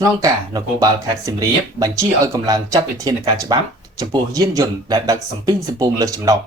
ស្នងការនគរបាលខេត្តសៀមរាបបញ្ជាឲ្យកម្លាំងចាត់វិធានការច្បាប់ចំពោះយានយន្តដែលដឹកសំពីងសំពងលើសចំណុះ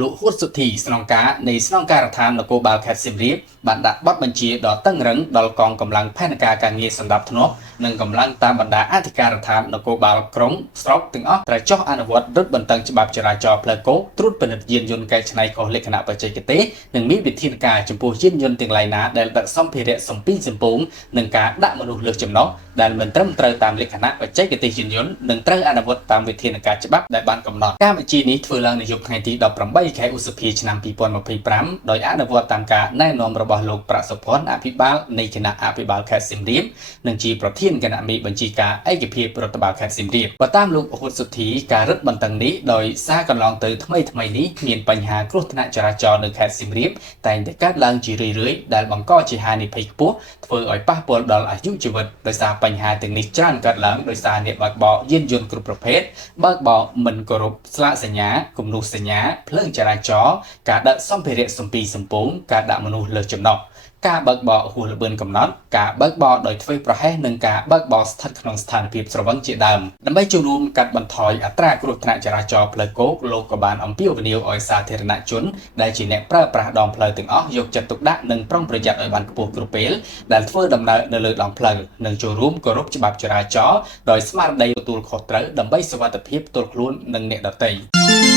លោកហួតសុធីស្នងការនៃស្នងការដ្ឋាននគរបាលខេត្តសៀមរាបបានដាក់បទបញ្ជាដ៏តឹងរ៉ឹងដល់កងកម្លាំងផែនការការងារសម្ដាប់ធ្នាប់និងកម្លាំងតាមបណ្ដាអធិការដ្ឋាននគរបាលក្រុងស្រុកទាំងអស់ត្រូវចុះអនុវត្តរឹតបន្តឹងច្បាប់ចរាចរណ៍ផ្លូវគោកត្រួតពិនិត្យយានយន្តកែច្នៃខុសលក្ខណៈបច្ចេកទេសនិងមានវិធានការចំពោះយានយន្តទាំងឡាយណាដែលដឹកសម្ភារៈសំពីងសំពងនិងការដាក់មនុស្សលើសចំណុះដែលមិនត្រឹមត្រូវតាមលក្ខណៈបច្ចេកទេសយានយន្តនិងត្រូវអនុវត្តតាមវិធានការច្បាប់ដែលបានកំណត់ការបញ្ជានេះធ្វើឡើងនៅយប់ថ្ងៃទី18ខែឧសភាឆ្នាំ2025ដោយអនុវត្តតាមការណែនាំរបស់លោកប្រាក់សុភ័ណ្ឌអភិបាលនៃគណៈអភិបាលខេត្តសៀមរាបនិងជាប្រធានគណៈមេបញ្ជាការឯកភាពរដ្ឋបាលខេត្តសៀមរាបបើតាមលោកហួតសុធីការរឹតបន្តឹងនេះដោយសារកន្លងទៅថ្មីនេះមានបញ្ហាគ្រោះថ្នាក់ចរាចរណ៍នៅខេត្តសៀមរាបតែងតែកើតឡើងជារឿយៗដែលបង្កជាហានិភ័យខ្ពស់ធ្វើឲ្យប៉ះពាល់ដល់អាយុជីវិតដោយសារបញ្ហាទាំងនេះច្រើនកើតឡើងដោយសារអ្នកបើកបរយានយន្តគ្រប់ប្រភេទបើកបរមិនគោរពស្លាកសញ្ញាគំនូសសញ្ញាភ្លើងចរាចរណ៍ការដឹកសម្ភារៈសំពីងសំពងការដាក់មនុស្សលើសចំណុះការបើកបរហួសល្បឿនកំណត់ការបើកបរដោយធ្វេសប្រហែសនិងការបើកបរស្ថិតក្នុងស្ថានភាពស្រវឹងជាដើមដើម្បីចូលរួមកាត់បន្ថយអត្រាគ្រោះថ្នាក់ចរាចរណ៍ផ្លូវគោកលោកក៏បានអំពាវនាវឲ្យសាធារណជនដែលជាអ្នកប្រើប្រាស់ដងផ្លូវទាំងអស់យកចិត្តទុកដាក់និងប្រុងប្រយ័ត្នឲ្យបានខ្ពស់គ្រប់ពេលដែលធ្វើដំណើរនៅលើដងផ្លូវនិងចូលរួមគោរពច្បាប់ចរាចរណ៍ដោយស្មារតីទទួលខុសត្រូវដើម្បីសុវត្ថិភាពផ្ទាល់ខ្លួននិងអ្នកដទៃ